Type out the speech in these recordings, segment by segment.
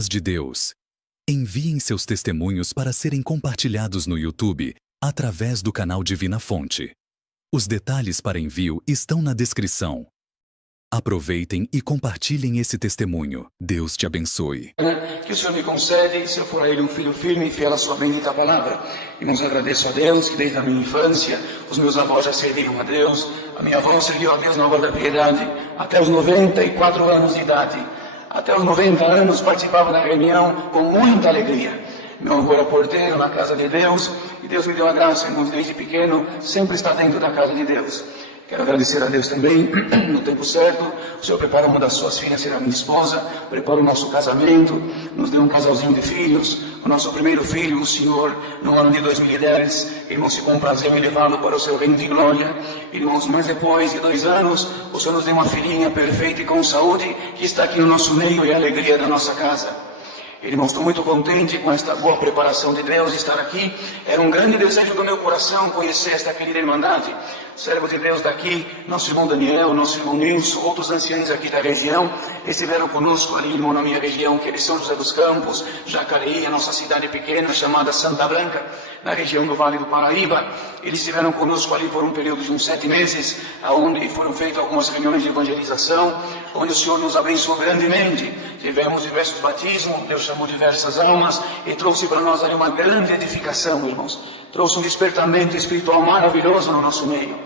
paz de Deus. Enviem seus testemunhos para serem compartilhados no YouTube através do canal Divina Fonte. Os detalhes para envio estão na descrição. Aproveitem e compartilhem esse testemunho. Deus te abençoe. Que o Senhor me concede, se eu for a Ele um filho firme e fiel à sua bendita palavra. Irmãos, agradeço a Deus que desde a minha infância os meus avós já serviram a Deus, a minha avó serviu a Deus na obra da piedade até os 94 anos de idade. Até os 90 anos participava da reunião com muita alegria. Meu avô era porteiro na casa de Deus e Deus me deu a graça, irmãos, desde pequeno sempre está dentro da casa de Deus. Quero agradecer a Deus também, no tempo certo, o Senhor preparou uma das suas filhas, será minha esposa, preparou o nosso casamento, nos deu um casalzinho de filhos, o nosso primeiro filho, o Senhor, no ano de 2010, irmãos, se comprazeu em levá-lo para o seu reino de glória. Irmãos, mas depois de 2 anos, o Senhor nos deu uma filhinha perfeita e com saúde, que está aqui no nosso meio e a alegria da nossa casa. Irmãos, estou muito contente com esta boa preparação de Deus de estar aqui. Era um grande desejo do meu coração conhecer esta querida Irmandade. Servo de Deus daqui, nosso irmão Daniel, nosso irmão Nilson, outros anciãos aqui da região, estiveram conosco ali, irmão, na minha região, que é de São José dos Campos, Jacareí, a nossa cidade pequena chamada Santa Branca, na região do Vale do Paraíba. Eles estiveram conosco ali por um período de uns 7 meses, onde foram feitas algumas reuniões de evangelização, onde o Senhor nos abençoou grandemente. Tivemos diversos batismos, Deus chamou diversas almas e trouxe para nós ali uma grande edificação, irmãos. Trouxe um despertamento espiritual maravilhoso no nosso meio.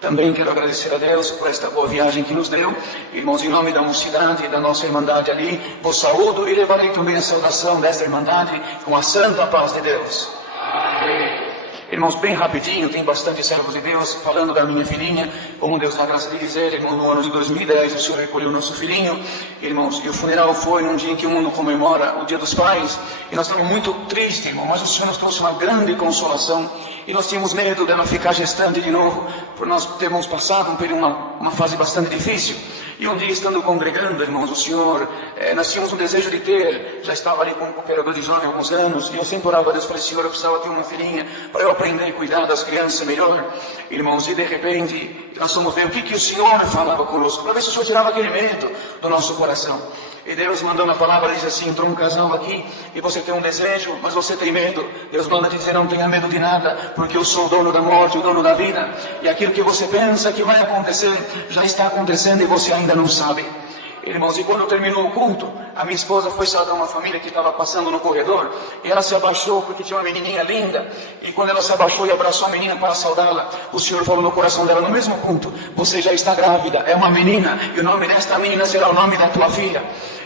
Também quero agradecer a Deus por esta boa viagem que nos deu. Irmãos, em nome da mocidade e da nossa Irmandade ali, vos saúdo e levarei também a saudação desta Irmandade com a santa paz de Deus. Amém. Irmãos, bem rapidinho, tem bastante servos de Deus falando da minha filhinha, como Deus dá graça de dizer, irmão, no ano de 2010 o Senhor recolheu o nosso filhinho, irmãos, e o funeral foi num dia em que o mundo comemora o Dia dos Pais, e nós estávamos muito tristes, irmão, mas o Senhor nos trouxe uma grande consolação, e nós tínhamos medo dela ficar gestante de novo, por nós termos passado uma fase bastante difícil. E um dia, estando congregando, irmãos, o Senhor, nós tínhamos um desejo de ter, já estava ali com um cooperador de jovem há alguns anos, e eu sempre orava a Deus, falei, Senhor, eu precisava ter uma filhinha, para eu aprender a cuidar das crianças melhor. Irmãos, e de repente, nós fomos ver o que o Senhor falava conosco, para ver se o Senhor tirava aquele medo do nosso coração. E Deus mandou na palavra, diz assim, entrou um casal aqui, e você tem um desejo, mas você tem medo. Deus manda dizer, não tenha medo de nada, porque eu sou o dono da morte, o dono da vida. E aquilo que você pensa que vai acontecer, já está acontecendo e você ainda não sabe. Irmãos, e quando terminou o culto, a minha esposa foi saudar uma família que estava passando no corredor, e ela se abaixou porque tinha uma menininha linda, e quando ela se abaixou e abraçou a menina para saudá-la, o Senhor falou no coração dela, no mesmo culto, você já está grávida, é uma menina, e o nome desta menina será o nome da tua filha.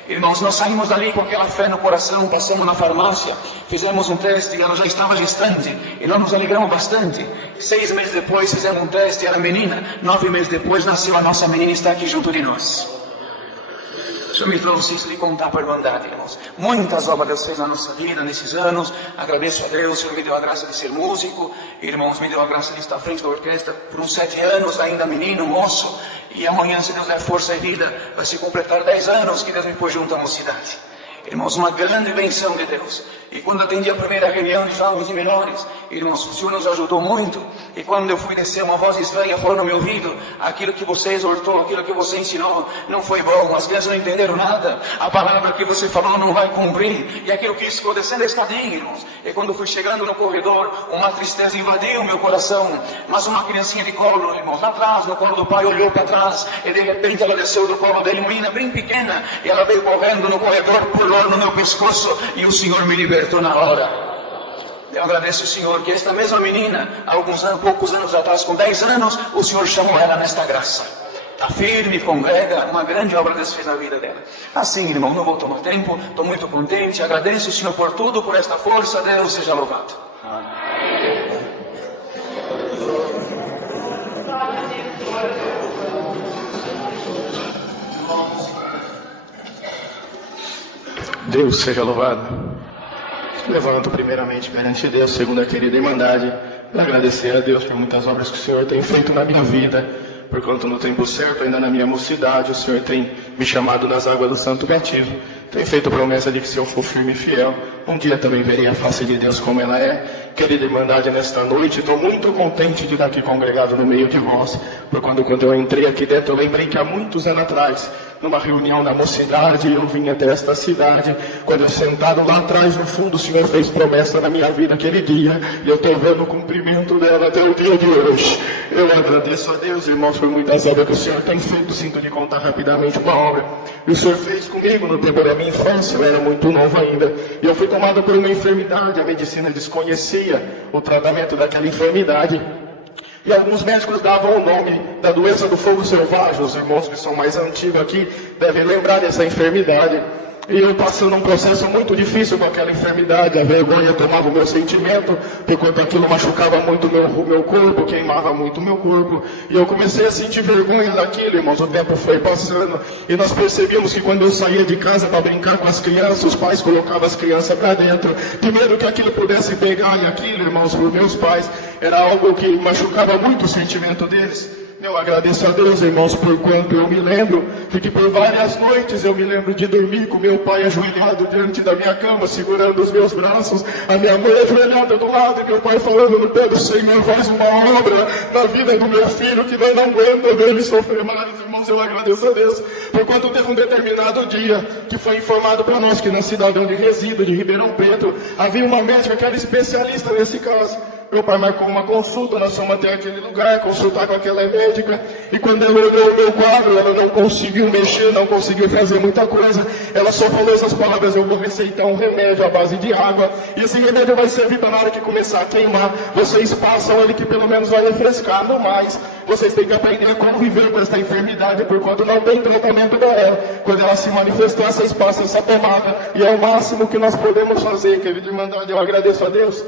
Irmãos, nós saímos dali com aquela fé no coração, passamos na farmácia, fizemos um teste e ela já estava gestante, e nós nos alegramos bastante. 6 meses depois fizemos um teste, era menina, 9 meses depois nasceu a nossa menina e está aqui junto de nós. O Senhor me trouxe isso de contar para a Irmandade, irmãos. Muitas obras Deus fez na nossa vida nesses anos. Agradeço a Deus, o Senhor me deu a graça de ser músico. Irmãos, me deu a graça de estar à frente da orquestra por uns 7 anos, ainda menino, moço. E amanhã, se Deus der força e vida, vai se completar 10 anos que Deus me pôs junto à mocidade. Irmãos, uma grande benção de Deus. E quando atendi a primeira reunião de jovens e menores, irmãos, o Senhor nos ajudou muito. E quando eu fui descer, uma voz estranha falou no meu ouvido, aquilo que você exortou, aquilo que você ensinou, não foi bom, as crianças não entenderam nada, a palavra que você falou não vai cumprir. E aquilo que ficou descendo a escadinha, irmãos. E quando eu fui chegando no corredor, uma tristeza invadiu o meu coração. Mas uma criancinha de colo, irmãos, lá atrás, no colo do pai, olhou para trás, e de repente ela desceu do colo dele, uma menina bem pequena, e ela veio correndo no corredor, pulou no meu pescoço, e o Senhor me libertou na hora. Eu agradeço ao Senhor que esta mesma menina, há poucos anos atrás, com 10 anos, o Senhor chamou ela nesta graça. Está firme, congrega, uma grande obra Deus fez na vida dela. Assim, irmão, não vou tomar tempo, estou muito contente, agradeço ao Senhor por tudo, por esta força, Deus seja louvado. Deus seja louvado. Levanto primeiramente perante Deus, segundo a querida Irmandade, para agradecer a Deus por muitas obras que o Senhor tem feito na minha vida, porquanto no tempo certo, ainda na minha mocidade, o Senhor tem me chamado nas águas do Santo Cativo, tem feito promessa de que se eu for firme e fiel, um dia também verei a face de Deus como ela é. Querida Irmandade, nesta noite, estou muito contente de estar aqui congregado no meio de vós, por quando eu entrei aqui dentro, eu lembrei que há muitos anos atrás, numa reunião na mocidade, eu vim até esta cidade. Quando eu sentado lá atrás, no fundo, o Senhor fez promessa na minha vida aquele dia, e eu estou vendo o cumprimento dela até o dia de hoje. Eu agradeço a Deus, irmãos, por muitas obras que o Senhor tem feito. Sinto de contar rapidamente uma obra que o Senhor fez comigo no tempo da minha infância. Eu era muito novo ainda, e eu fui tomado por uma enfermidade. A medicina desconhecia o tratamento daquela enfermidade, e alguns médicos davam o nome da doença do fogo selvagem. Os irmãos que são mais antigos aqui devem lembrar dessa enfermidade. E eu passando um processo muito difícil com aquela enfermidade. A vergonha tomava o meu sentimento, enquanto aquilo machucava muito o meu corpo, queimava muito o meu corpo. E eu comecei a sentir vergonha daquilo, irmãos. O tempo foi passando, e nós percebemos que quando eu saía de casa para brincar com as crianças, os pais colocavam as crianças para dentro, de medo que aquilo pudesse pegar. E aquilo, irmãos, por meus pais, era algo que machucava muito o sentimento deles. Eu agradeço a Deus, irmãos, por quanto eu me lembro de que por várias noites eu me lembro de dormir com meu pai ajoelhado diante da minha cama, segurando os meus braços, a minha mãe ajoelhada do lado, e meu pai falando no pé do Senhor: faz uma obra na vida do meu filho, que nós não aguentamos ver ele sofrer mais. Irmãos, eu agradeço a Deus por quanto teve um determinado dia que foi informado para nós que na cidade onde resido, de Ribeirão Preto, havia uma médica que era especialista nesse caso. Meu pai marcou uma consulta, nós fomos até aquele lugar consultar com aquela médica, e quando ela olhou o meu quadro, ela não conseguiu mexer, não conseguiu fazer muita coisa. Ela só falou essas palavras: eu vou receitar um remédio à base de água, e esse remédio vai servir para na hora que começar a queimar, vocês passam ele, que pelo menos vai refrescar. No mais, vocês têm que aprender a conviver com essa enfermidade, por quanto não tem tratamento para ela. Quando ela se manifestar, vocês passam essa pomada, e é o máximo que nós podemos fazer, querido Irmandade. Eu agradeço a Deus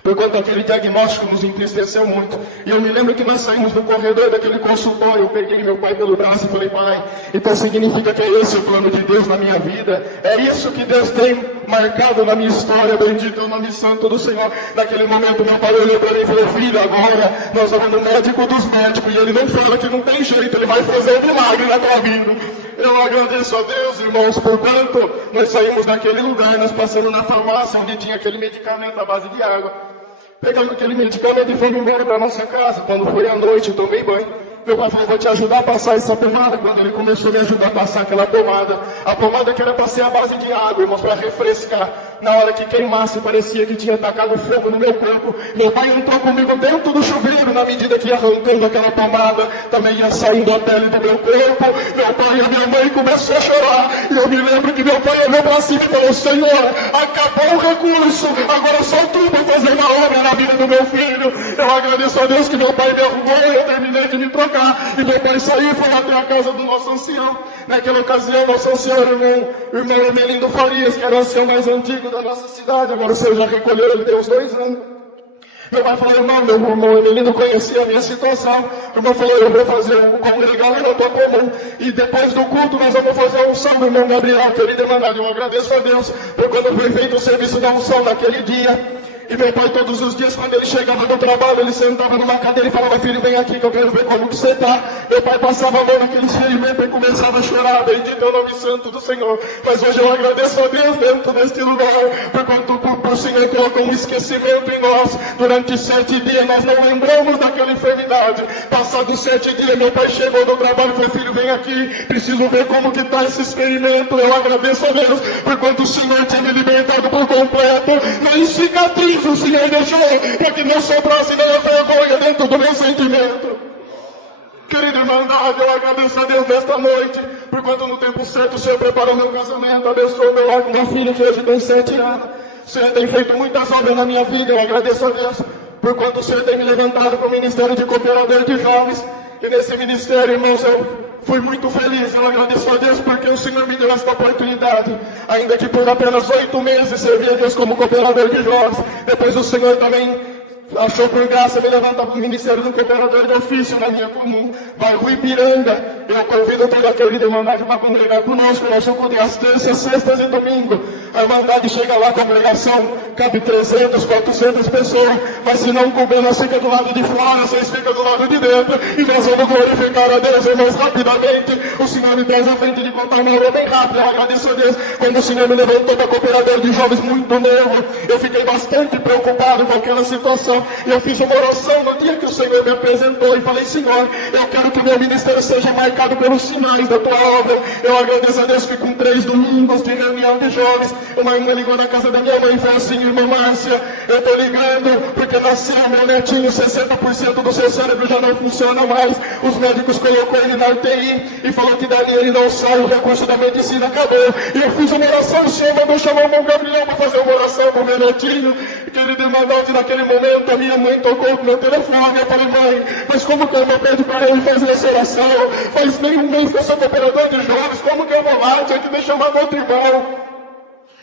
por quanto aquele diagnóstico nos entristeceu muito. E eu me lembro que nós saímos do corredor daquele consultório, eu peguei meu pai pelo braço e falei: pai, então significa que é esse o plano de Deus na minha vida? É isso que Deus tem marcado na minha história? Bendito é o nome santo do Senhor. Naquele momento meu pai olhou para mim e falou: filho, agora nós vamos no médico dos médicos, e ele não fala que não tem jeito, ele vai fazer um milagre na tua vida. Eu agradeço a Deus, irmãos, por quanto nós saímos daquele lugar, nós passamos na farmácia onde tinha aquele medicamento à base de água. Pegamos aquele medicamento e fomos embora para nossa casa. Quando foi à noite, eu tomei banho. Meu pai falou: vou te ajudar a passar essa pomada. Quando ele começou a me ajudar a passar aquela pomada, a pomada que era para ser a base de água, irmãos, para refrescar, na hora que queimasse, parecia que tinha atacado fogo no meu corpo. Meu pai entrou comigo dentro do chuveiro, na medida que ia arrancando aquela pomada, também ia saindo a pele do meu corpo. Meu pai e a minha mãe começou a chorar, e eu me lembro que meu pai olhou para cima e falou: Senhor, acabou o recurso, agora só tu vai fazer uma obra na vida do meu filho. Eu agradeço a Deus que meu pai me arrumou, e eu terminei de me trocar, e meu pai saiu e foi até a casa do nosso ancião. Naquela ocasião, nosso ancião era o irmão Emelindo Farias, que era o ancião mais antigo da nossa cidade. Agora o Senhor já recolheu, ele tem uns 2 anos. Meu pai falou: irmão, meu irmão Emelindo conhecia a minha situação. O irmão falou: eu vou fazer um congregar e não estou comum, e depois do culto nós vamos fazer a unção do irmão Gabriel, querido Irmandade. Eu agradeço a Deus por quando foi feito o serviço da unção naquele dia. E meu pai, todos os dias, quando ele chegava do trabalho, ele sentava numa cadeira e falava: filho, vem aqui que eu quero ver como que você está. Meu pai passava a mão naquele ferimento e começava a chorar. Bendito é o nome santo do Senhor. Mas hoje eu agradeço a Deus dentro deste lugar, por quanto o Senhor colocou um esquecimento em nós. Durante 7 dias nós não lembramos daquela enfermidade. Passados 7 dias, meu pai chegou do trabalho e falou: filho, vem aqui, preciso ver como que está esse experimento. Eu agradeço a Deus, por quanto o Senhor tinha me libertado por completo. Nem cicatriz o Senhor deixou, para que não sobrasse nenhuma vergonha dentro do meu sentimento. Querida Irmandade, eu agradeço a Deus nesta noite, por quanto no tempo certo o Senhor preparou meu casamento, abençoou meu lar com minha filha, que hoje tem 7 anos. O Senhor tem feito muitas obras na minha vida. Eu agradeço a Deus, por quanto o Senhor tem me levantado para o Ministério de Cooperador de Jovens. E nesse ministério, irmãos, eu fui muito feliz. Eu agradeço a Deus porque o Senhor me deu esta oportunidade. Ainda que por apenas 8 meses servi a Deus como cooperador de jovens. Depois o Senhor também achou por graça me levantar para o Ministério do Cooperador de Ofício na minha comum, bairro Ipiranga. Eu convido toda a querida Irmandade para congregar conosco. Nosso culto é às terças, sextas e domingo. A Irmandade chega lá, a congregação cabe 300, 400 pessoas. Mas se não couber, nós fica do lado de fora, vocês ficam do lado de dentro. E nós vamos glorificar a Deus, irmãos, rapidamente. O Senhor me traz à frente de contar uma obra bem rápida. Eu agradeço a Deus. Quando o Senhor me levantou para cooperador de jovens muito novo, eu fiquei bastante preocupado com aquela situação. E eu fiz uma oração no dia que o Senhor me apresentou e falei: Senhor, eu quero que o meu ministério seja marcado marcado pelos sinais da tua obra. Eu agradeço a Deus que com 3 domingos de reunião de jovens, uma irmã ligou na casa da minha mãe e falou assim: irmã Márcia, eu tô ligando porque nasceu meu netinho, 60% do seu cérebro já não funciona mais. Os médicos colocou ele na UTI e falou que dali ele não sai, o recurso da medicina acabou. E eu fiz uma oração, o Senhor mandou chamar o irmão Gabriel para fazer uma oração pro meu netinho. Querido irmão, naquele momento a minha mãe tocou no meu telefone. Eu falei: mãe, mas como que eu não pedi para ele fazer essa oração? Faz nem um mês que eu sou cooperador de jovens, como que eu vou lá? Tinha que deixar chamar outro irmão.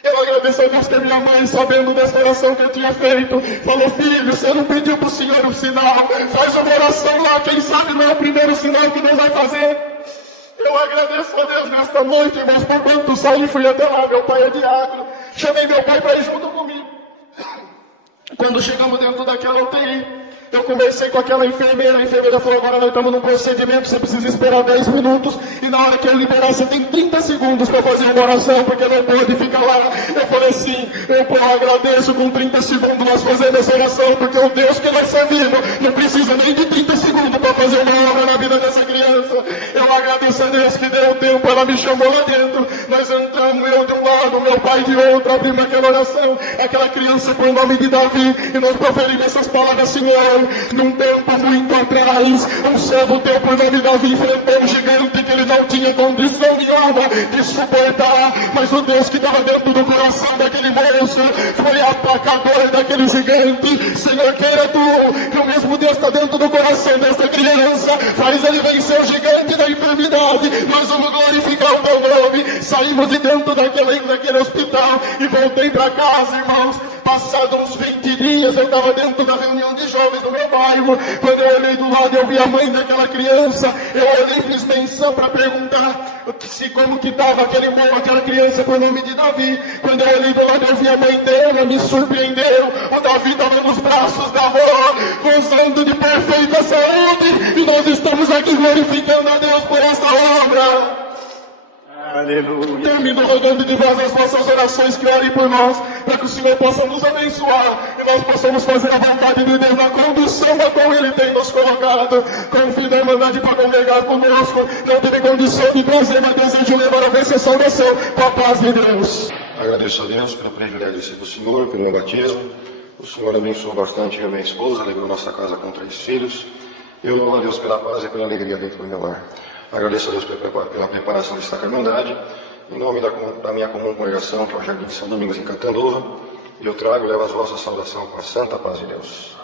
Eu agradeço a Deus que a minha mãe, sabendo dessa oração que eu tinha feito, falou: filho, você não pediu para o Senhor um sinal, faz uma oração lá, quem sabe não é o primeiro sinal que Deus vai fazer. Eu agradeço a Deus nesta noite, irmãos, por quanto saí e fui até lá. Meu pai é diácono, chamei meu pai para ir junto comigo. Quando chegamos dentro daquela UTI, eu conversei com aquela enfermeira, a enfermeira falou: agora nós estamos num procedimento, você precisa esperar 10 minutos, e na hora que eu liberar você tem 30 segundos para fazer uma oração, porque não pode ficar lá. Eu falei assim: eu agradeço, com 30 segundos nós fazemos essa oração, porque o Deus que nós servimos não precisa nem de 30 segundos para fazer uma obra na vida dessa criança. Eu agradeço a Deus que deu tempo, ela me chamou lá dentro, nós entramos, eu de um lado, meu pai de outro, abrimos aquela oração, aquela criança por nome de Davi, e nós proferimos essas palavras: Senhor, num tempo muito atrás, um servo teu por nome de Davi enfrentou um gigante que ele não tinha condição nenhuma de suportar, mas o Deus que estava dentro do coração daquele moço foi atacador daquele gigante. Senhor, queira tu que o mesmo Deus está dentro do coração desta criança, faz ele vencer o gigante da enfermidade. Nós vamos glorificar o teu nome. Saímos de dentro daquele hospital e voltei para casa, irmãos. Passados uns 20 dias, eu estava dentro da reunião de jovens do meu bairro. Quando eu olhei do lado, eu vi a mãe daquela criança. Eu olhei e fiz menção para perguntar como que estava aquela criança por nome de Davi. Quando eu olhei do lado, eu vi a mãe dela, me surpreendeu. O Davi estava nos braços da avó, gozando de perfeita saúde. E nós estamos aqui glorificando a Deus por essa obra. Aleluia. Termino rogando de vós as vossas orações, que orem por nós, para que o Senhor possa nos abençoar e nós possamos fazer a vontade de Deus na condução a qual Ele tem nos colocado. Convido a Irmandade para congregar conosco. Não teve condição de trazer, mas desejo levar a bênção e saudação com a paz de Deus. Agradeço a Deus pelo privilégio de ser do Senhor, pelo meu batismo. O Senhor abençoou bastante a minha esposa, alegrou nossa casa com 3 filhos. Eu louvo a Deus pela paz e pela alegria dentro do meu lar. Agradeço a Deus pela preparação desta caminhada. Em nome da minha comum congregação, que é o Jardim de São Domingos, em Catanduva, eu levo as vossas saudações com a santa paz de Deus.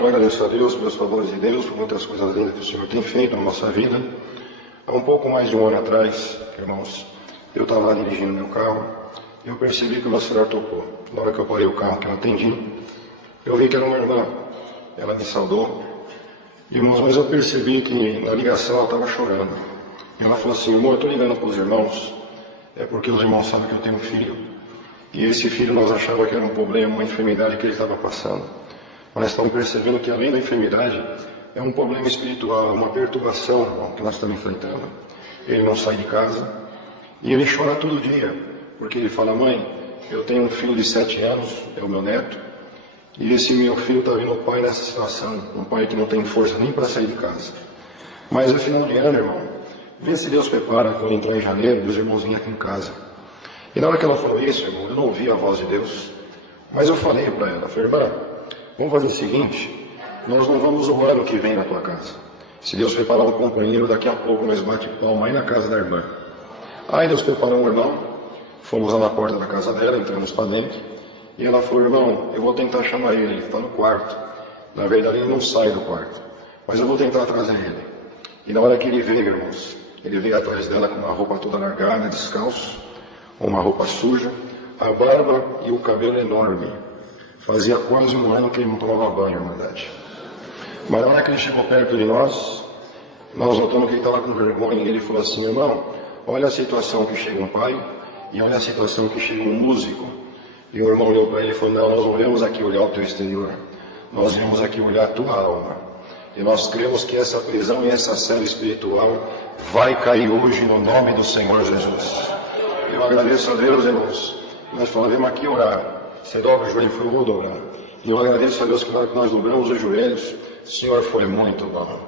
Eu agradeço a Deus pelos favores de Deus, por muitas coisas lindas que o Senhor tem feito na nossa vida. Há um pouco mais de um ano atrás, irmãos, eu estava lá dirigindo meu carro, eu percebi que o meu celular tocou. Na hora que eu parei o carro, que eu atendi, eu vi que era uma irmã. Ela me saudou. Irmãos, mas eu percebi que na ligação ela estava chorando. E ela falou assim: irmão, eu estou ligando para os irmãos, é porque os irmãos sabem que eu tenho um filho. E esse filho nós achávamos que era um problema, uma enfermidade que ele estava passando. Mas estamos percebendo que além da enfermidade, é um problema espiritual, uma perturbação que nós estamos enfrentando. Ele não sai de casa e ele chora todo dia, porque ele fala: mãe, eu tenho um filho de 7 anos, é o meu neto, e esse meu filho está vendo o pai nessa situação, um pai que não tem força nem para sair de casa. Mas é final de ano, irmão, vê se Deus prepara quando entrar em janeiro, os irmãos vinham aqui em casa. E na hora que ela falou isso, irmão, eu não ouvi a voz de Deus, mas eu falei para ela: falei, irmã, vamos fazer o seguinte, nós não vamos o ano que vem na tua casa. Se Deus preparar um companheiro, daqui a pouco nós bate palma aí na casa da irmã. Aí Deus preparou um irmão, fomos lá na porta da casa dela, entramos para dentro, e ela falou: irmão, eu vou tentar chamar ele está no quarto. Na verdade ele não sai do quarto, mas eu vou tentar trazer ele. E na hora que ele veio, irmãos, ele veio atrás dela com uma roupa toda largada, descalço, uma roupa suja, a barba e o cabelo enorme. Fazia quase um ano que ele não tomava banho, na verdade. Mas na hora que ele chegou perto de nós notamos que ele estava com vergonha, e ele falou assim: irmão, olha a situação que chega um pai, e olha a situação que chega um músico. E o irmão olhou para ele e falou: não, nós não viemos aqui olhar o teu exterior, nós viemos aqui olhar a tua alma. E nós cremos que essa prisão e essa cela espiritual vai cair hoje no nome do Senhor Jesus. Eu agradeço a Deus, irmãos. Nós falamos aqui orar. Você dobra o joelho, eu vou dobrar. E eu agradeço a Deus que na hora que nós dobramos os joelhos, o Senhor foi muito bom.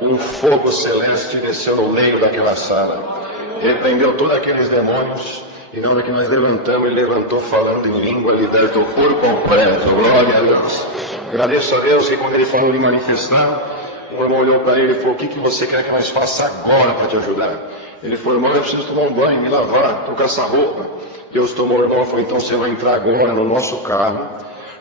Um fogo celeste desceu no meio daquela sala. Repreendeu todos aqueles demônios. E na hora que nós levantamos, ele levantou falando em língua, libertou por completo. Glória a Deus. Agradeço a Deus que quando ele falou de manifestar, o irmão olhou para ele e falou: o que você quer que nós faça agora para te ajudar? Ele falou: irmão, eu preciso tomar um banho, me lavar, trocar essa roupa. Deus tomou o irmão e falou: então você vai entrar agora no nosso carro.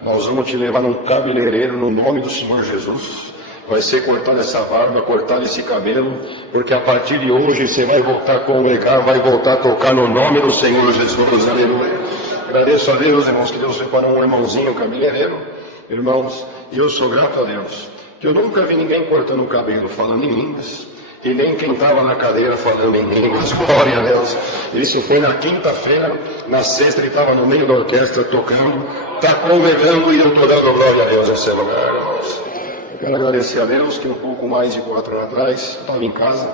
Nós vamos te levar num cabeleireiro no nome do Senhor Jesus. Vai ser cortada essa barba, cortado esse cabelo, porque a partir de hoje você vai voltar a congregar, vai voltar a tocar no nome do Senhor Jesus. Aleluia. Agradeço a Deus, irmãos, que Deus preparou um irmãozinho cabeleireiro. Irmãos, e eu sou grato a Deus, que eu nunca vi ninguém cortando o cabelo falando em línguas, e nem quem estava na cadeira falando em línguas. Glória a Deus. Isso foi na quinta-feira, na sexta ele estava no meio da orquestra tocando, está congregando, e eu estou dando glória a Deus nesse lugar, irmãos. Quero agradecer a Deus que um pouco mais de 4 anos atrás, eu estava em casa,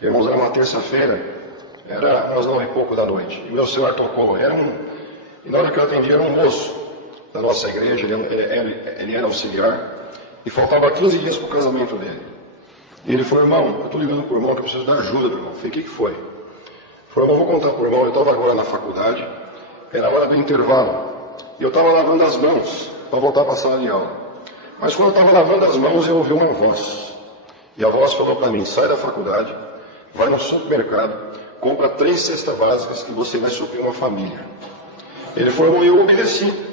irmãos, era uma terça-feira, era umas 9 e pouco da noite, e meu celular tocou, e na hora que eu atendi era um moço da nossa igreja, ele era auxiliar, e faltava 15 dias para o casamento dele. E ele falou: irmão, eu estou ligando para o irmão que eu preciso da ajuda do irmão. Eu falei: o que foi? Ele falou: irmão, vou contar para o irmão, eu estava agora na faculdade, era a hora do intervalo, e eu estava lavando as mãos para voltar para a sala de aula. Mas quando eu estava lavando as mãos, eu ouvi uma voz. E a voz falou para mim: sai da faculdade, vai no supermercado, compra 3 cestas básicas que você vai suprir uma família. Ele falou: eu obedeci.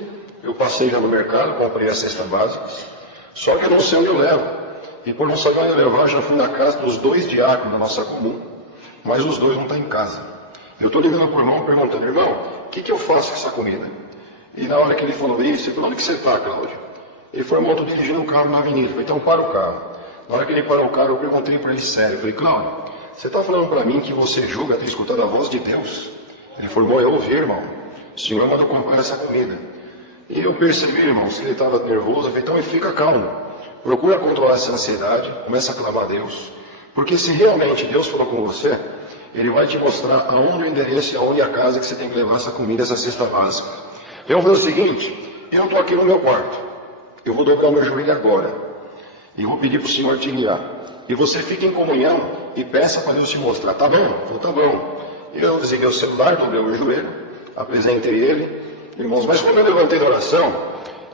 Eu passei já no mercado, comprei as cestas básicas, só que eu não sei onde eu levo. E por não saber onde eu levar, já fui na casa dos 2 diáconos da nossa comum, mas os 2 não estão em casa. Eu estou ligando para o irmão perguntando: irmão, o que eu faço com essa comida? E na hora que ele falou isso, eu falei: onde que você está, Cláudio? Ele falou: irmão, estou dirigindo um carro na avenida. Eu falei: então para o carro. Na hora que ele parou o carro, eu perguntei para ele sério. Eu falei: Cláudio, você está falando para mim que você julga ter escutado a voz de Deus? Ele falou: bom, eu ouvi, irmão. O Senhor mandou comprar essa comida. E eu percebi, irmão, que ele estava nervoso. Eu falei: então fica calmo. Procura controlar essa ansiedade. Começa a clamar a Deus. Porque se realmente Deus falou com você, Ele vai te mostrar aonde o endereço e aonde a casa que você tem que levar essa comida, essa cesta básica. Eu vou fazer o seguinte: eu estou aqui no meu quarto. Eu vou dobrar o meu joelho agora e vou pedir para o Senhor te guiar. E você fica em comunhão e peça para Deus te mostrar. Tá bom? Então tá bom. Eu desliguei o celular, dobrei o meu joelho, apresentei ele. Irmãos, mas quando eu levantei da oração,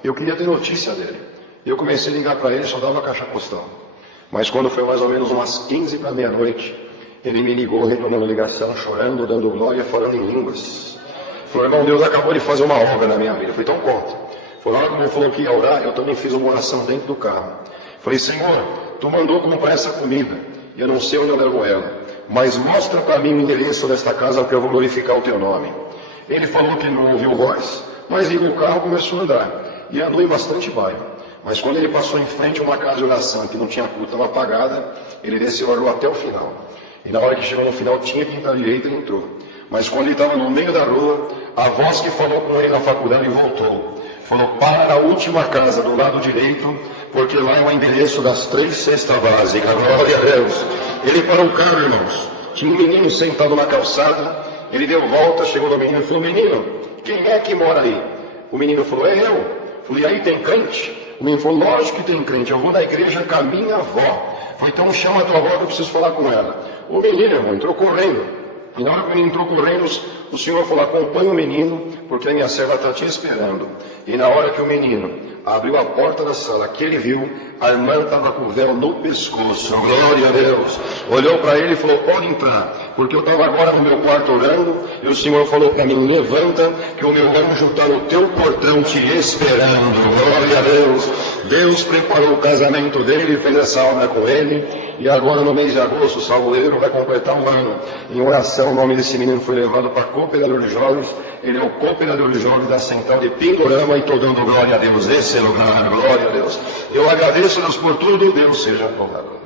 eu queria ter notícia dele. Eu comecei a ligar para ele, só dava a caixa postal. Mas quando foi mais ou menos umas 15 para meia-noite, ele me ligou, retornando a ligação, chorando, dando glória, falando em línguas. Falou: irmão, Deus acabou de fazer uma obra na minha vida. Eu falei: então conta. Foi lá como ele falou que ia orar, eu também fiz uma oração dentro do carro. Falei: Senhor, Tu mandou comprar essa comida, e eu não sei onde eu levo ela, mas mostra para mim o endereço desta casa que eu vou glorificar o Teu nome. Ele falou que não ouviu voz, mas ligou o carro e começou a andar, e andou em bastante bairro. Mas quando ele passou em frente a uma casa de oração que não tinha culto, estava apagada, ele desceu a rua até o final. E na hora que chegou no final, tinha que entrar direito e entrou. Mas quando ele estava no meio da rua, a voz que falou com ele na faculdade voltou. Falou: para a última casa do lado direito, porque lá é o endereço das 3 cestas básicas. Glória a Deus. Ele parou o carro, irmãos. Tinha um menino sentado na calçada. Ele deu volta, chegou no menino e falou: menino, quem é que mora aí? O menino falou: é eu. Falei: aí tem crente? O menino falou: lógico que tem crente, eu vou na igreja com a minha avó. Falei: então chama a tua avó que eu preciso falar com ela. O menino, irmão, entrou correndo. E na hora que o menino entrou correndo, o Senhor falou: acompanha o menino, porque a minha serva está te esperando. E na hora que o menino abriu a porta da sala, que ele viu, a irmã estava com o véu no pescoço. Glória a Deus. Olhou para ele e falou: pode entrar, porque eu estava agora no meu quarto orando, e o Senhor falou para mim: levanta, que o meu anjo está no teu portão te esperando. Glória a Deus. Deus preparou o casamento dele, fez essa obra com ele. E agora no mês de agosto, o Salgueiro vai completar um ano. Em oração, o nome desse menino foi levado para cooperador de jovens. Ele é o cooperador de jovens da Central de Pindorama, e estou dando glória a Deus. Esse é o lugar, glória a Deus. Eu agradeço a Deus por tudo, Deus seja louvado.